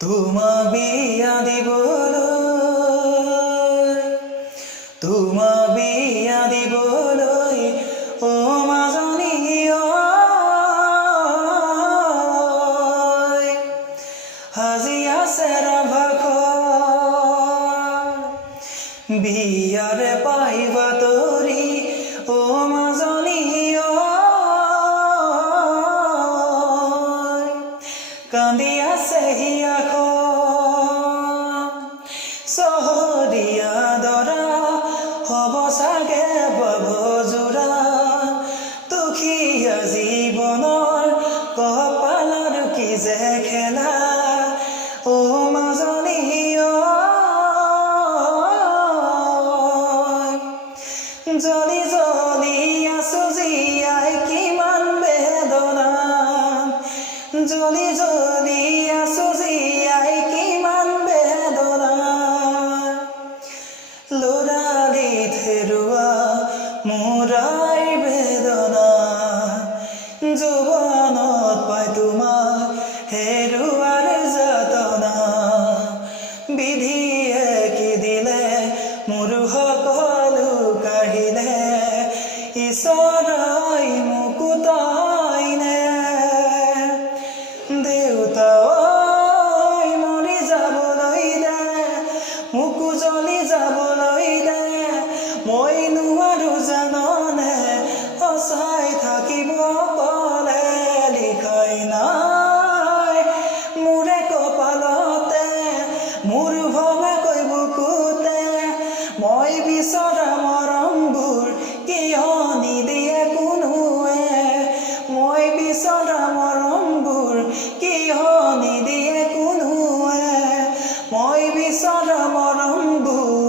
তোমা বিয়া দিবলৈ ও মাজনী হাজি আছে ৰাভাখন বিয়াৰে পাই বাতৰি ও মাজনী কান্দি আছে হিয়াখন চহৰীয়া দৰা হব চাগে বাবজোৰা দুখীয়া জীৱনৰ কপালৰ কি যে খেলা ও মাজনী জ্বলি জ্বলি আছো জীয়াই কিমান বেদনা জ্বলি জ্বলি আছো জীয়াই কিমান বেদনা লৰালিত হেৰুৱা মোৰাই বেদনা যৌৱনত পাই তোমাক হেৰুৱাৰ যাতনা বিধিয়ে কি দিলে মোৰ সকলো কাঢ়িলে ঈশ্বৰাই মোক উটাইনে দেউতা মৰি যাবলৈ দে মোক জ্বলি যাবলৈ দে মই নোৱাৰো জাননে সঁচাই থাকিব ক'লে লিখাই নাই মোৰে কপালতে মোৰ ভঙাকৈ বুকুতে মই বিচৰা মৰমবোৰ কিয় নিদিয়ে কোনোৱে মই বিচৰা মৰমবোৰ কিয় নিদিয়ে কোনোৱে মই বিচৰা মৰমবোৰ